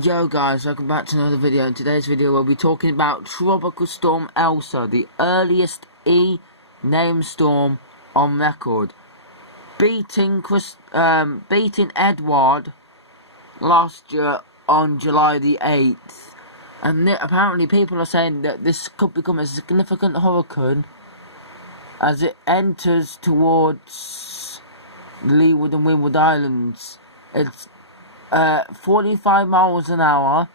Yo guys, welcome back to another video. In today's video we'll be talking about Tropical Storm Elsa, the earliest named storm on record, beating Edward last year on July the 8th. And apparently people are saying that this could become a significant hurricane as it enters towards Leeward and Windward Islands. It's 45 miles an hour,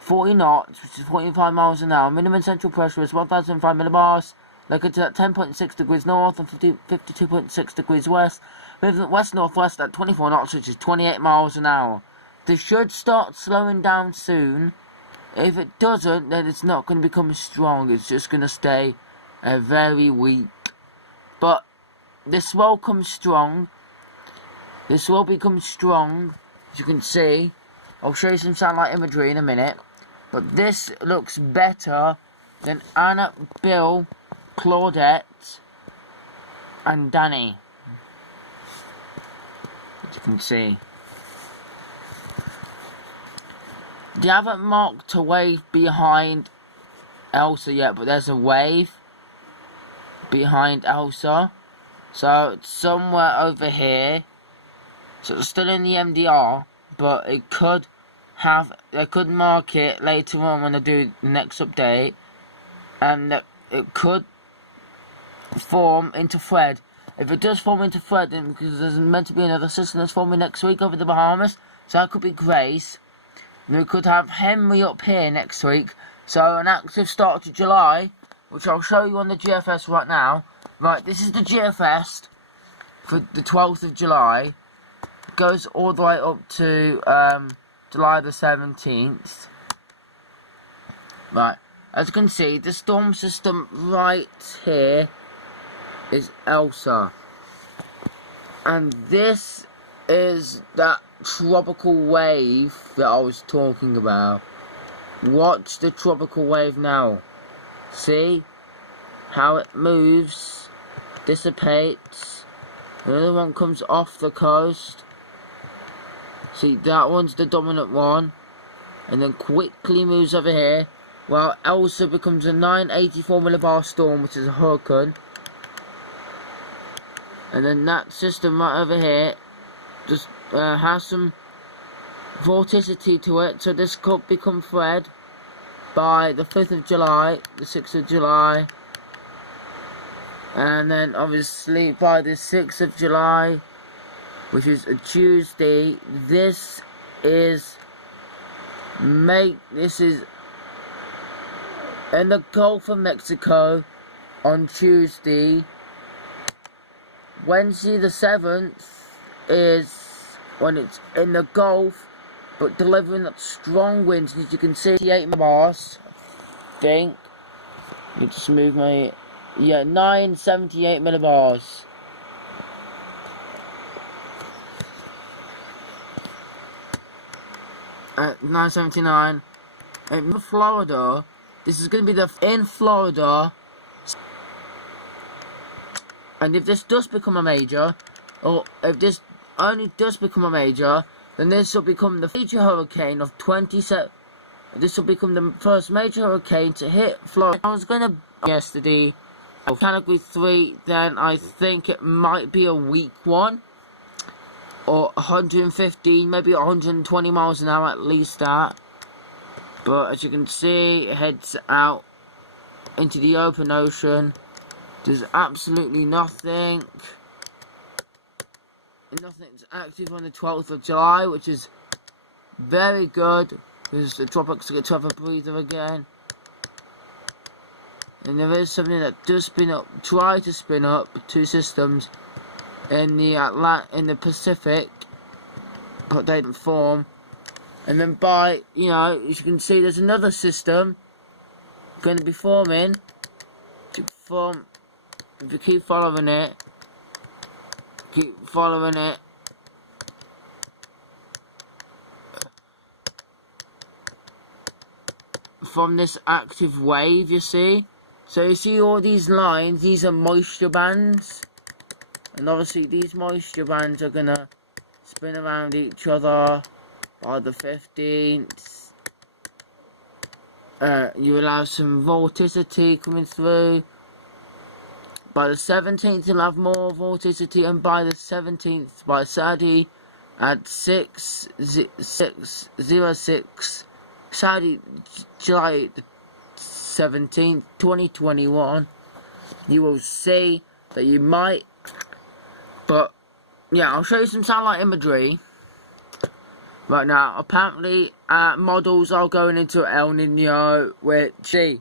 40 knots, which is 45 miles an hour. Minimum central pressure is 1005 millibars. Located at 10.6 degrees north and 52.6 degrees west. Moving west-northwest at 24 knots, which is 28 miles an hour. This should start slowing down soon. If it doesn't, then it's not going to become strong. It's just going to stay very weak. But this will come strong. This will become strong. As you can see, I'll show you some satellite imagery in a minute, but this looks better than Anna, Bill, Claudette, and Danny. As you can see, they haven't marked a wave behind Elsa yet, but there's a wave behind Elsa, so it's somewhere over here. So it's still in the MDR, but they could mark it later on when I do the next update, and it could form into Fred. If it does form into Fred, then because there's meant to be another system that's forming next week over the Bahamas, so that could be Grace. And we could have Henry up here next week, so an active start to July, which I'll show you on the GFS right now. Right, this is the GFS for the 12th of July. Goes all the way up to July the 17th. Right, as you can see, the storm system right here is Elsa, and this is that tropical wave that I was talking about. Watch the tropical wave now. See how it moves, dissipates. Another one comes off the coast. See, that one's the dominant one, and then quickly moves over here, while Elsa becomes a 984 millibar storm, which is a hurricane. And then that system right over here just has some vorticity to it, so this could become Fred by the 5th of July, the 6th of July, and then obviously by the 6th of July, which is a Tuesday, this is in the Gulf of Mexico on Tuesday. Wednesday the 7th is when it's in the Gulf, but delivering that strong winds. As you can see, 88 millibars, I think. Let me just move my, 978 millibars. At 979 in Florida. This is going to be in Florida, and if this does become a major, or if this only does become a major, then this will become the major hurricane of 27. This will become the first major hurricane to hit Florida. I was going to yesterday category 3, then I think it might be a weak one. Or 115, maybe 120 miles an hour, at least that. But as you can see, it heads out into the open ocean. There's absolutely nothing. Nothing's active on the 12th of July, which is very good, because the tropics get to have a breather again. And there is something that does spin up, try to spin up, 2 systems in the Pacific, but they didn't form. And then by, as you can see, there's another system going to be forming. If you keep following it, from this active wave, you see. So you see all these lines, these are moisture bands. And obviously these moisture bands are going to spin around each other by the 15th. You will have some vorticity coming through. By the 17th, you'll have more vorticity, and by the 17th, by Saturday, at 6:06, Saturday, July 17th, 2021, you will see that you might. But yeah, I'll show you some satellite imagery right now. Apparently, models are going into El Nino, which the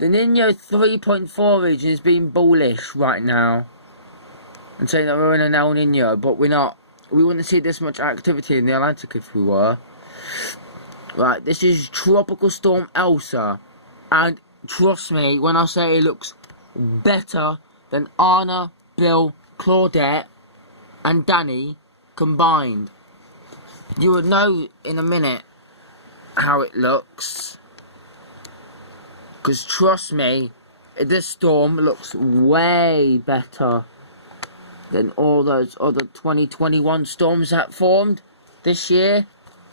Nino 3.4 region is being bullish right now, and saying that we're in an El Nino, but we're not. We wouldn't see this much activity in the Atlantic if we were. Right, this is Tropical Storm Elsa, and trust me when I say it looks better than Anna, Bill, Claudette, and Danny combined. You would know in a minute how it looks, because trust me, this storm looks way better than all those other 2021 storms that formed this year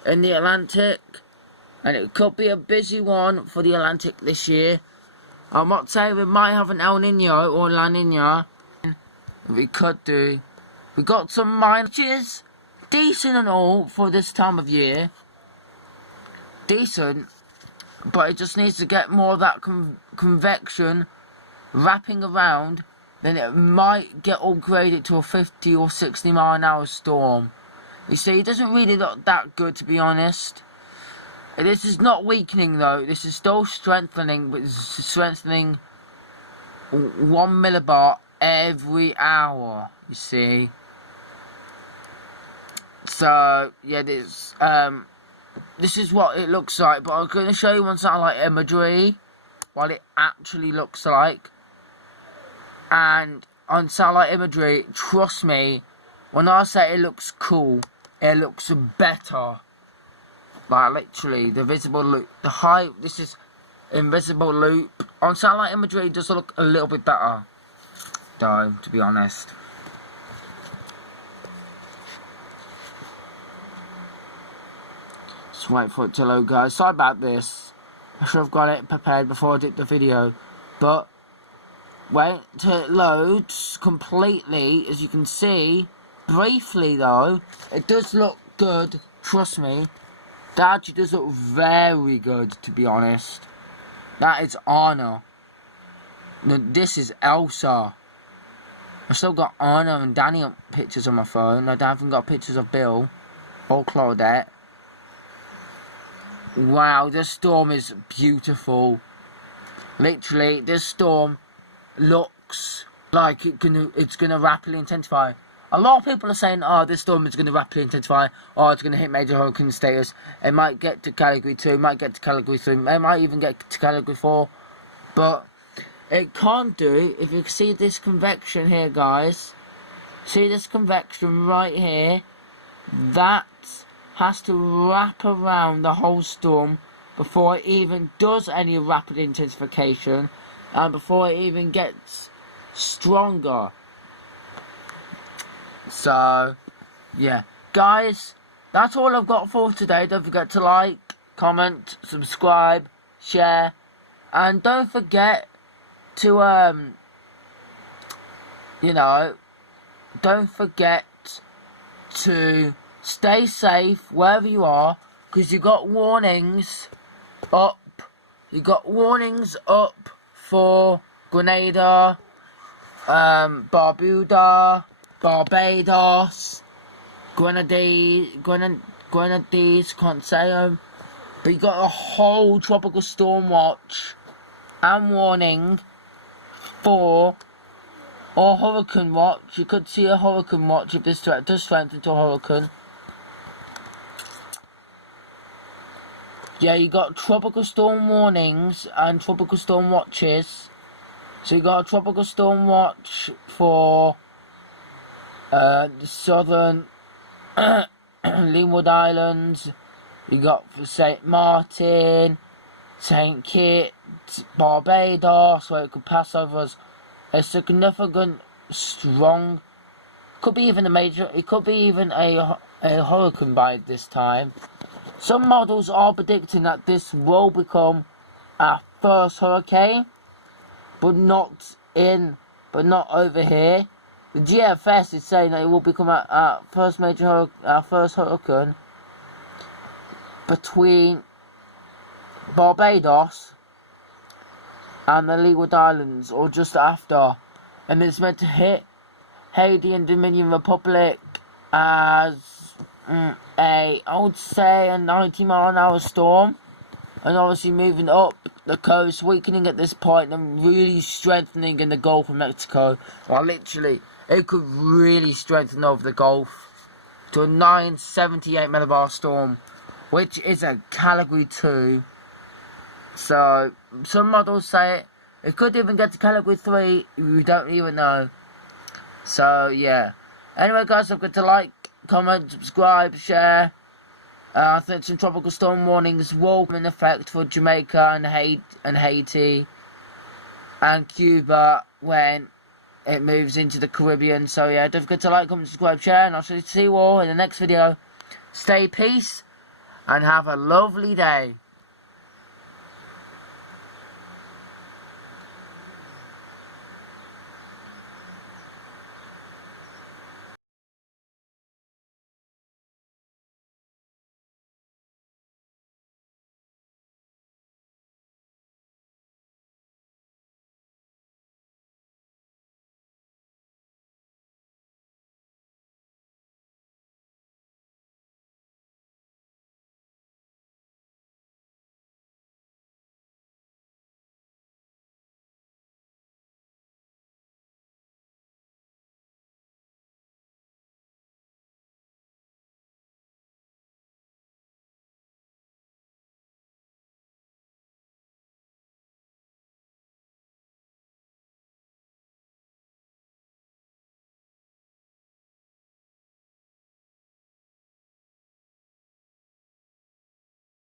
in the Atlantic. And it could be a busy one for the Atlantic this year. I'm not saying we might have an El Nino or La Nina. We could do. We got some minus, decent and all for this time of year. Decent, but it just needs to get more of that convection wrapping around. Then it might get upgraded to a 50 or 60 mile an hour storm. You see, it doesn't really look that good, to be honest. This is not weakening though, this is still strengthening, but it's strengthening 1 millibar every hour, you see. So, yeah, this is what it looks like, but I'm going to show you on satellite imagery what it actually looks like. And on satellite imagery, trust me, when I say it looks cool, it looks better. Like literally, the visible loop, this is invisible loop. On satellite imagery, it does look a little bit better, though, to be honest. Just wait for it to load, guys. Sorry about this. I should have got it prepared before I did the video, but wait till it loads completely. As you can see, briefly though, it does look good. Trust me, that actually does look very good, to be honest. That is Anna. No, this is Elsa. I still got Anna and Danny pictures on my phone. I haven't got pictures of Bill or Claudette. Wow, this storm is beautiful. Literally, this storm looks like it's gonna rapidly intensify. A lot of people are saying, oh, this storm is gonna rapidly intensify, oh, it's gonna hit major hurricane status, it might get to category 2, it might get to category 3, it might even get to category 4, but it can't do. If you see this convection here, guys, see this convection right here, that has to wrap around the whole storm before it even does any rapid intensification, and before it even gets stronger. So, yeah. Guys, that's all I've got for today. Don't forget to like, comment, subscribe, share, and don't forget to, don't forget to stay safe wherever you are, because you got warnings up. You got warnings up for Grenada, Barbuda, Barbados, Grenadines, can't say them. But you got a whole tropical storm watch and warning for, or hurricane watch. You could see a hurricane watch if this threat does strengthen to a hurricane. Yeah, you got tropical storm warnings and tropical storm watches. So you got a tropical storm watch for the southern Leeward Islands. You got for St. Martin, St. Kitts, Barbados, where it could pass over as a significant, strong, could be even a major, it could be even a hurricane by this time. Some models are predicting that this will become our first hurricane, but not over here. The GFS is saying that it will become our first hurricane between Barbados and the Leeward Islands, or just after, and it's meant to hit Haiti and Dominion Republic as I would say a 90-mile-an-hour storm, and obviously moving up the coast, weakening at this point and really strengthening in the Gulf of Mexico. Well, literally, it could really strengthen over the Gulf to a 978 millibar storm, which is a Category 2. So, some models say it could even get to Category 3, we don't even know. So, yeah. Anyway, guys, don't forget to like, comment, subscribe, share. I think some tropical storm warnings will come in effect for Jamaica and Haiti and Cuba when it moves into the Caribbean. So, yeah, don't forget to like, comment, subscribe, share, and I'll see you all in the next video. Stay peace and have a lovely day.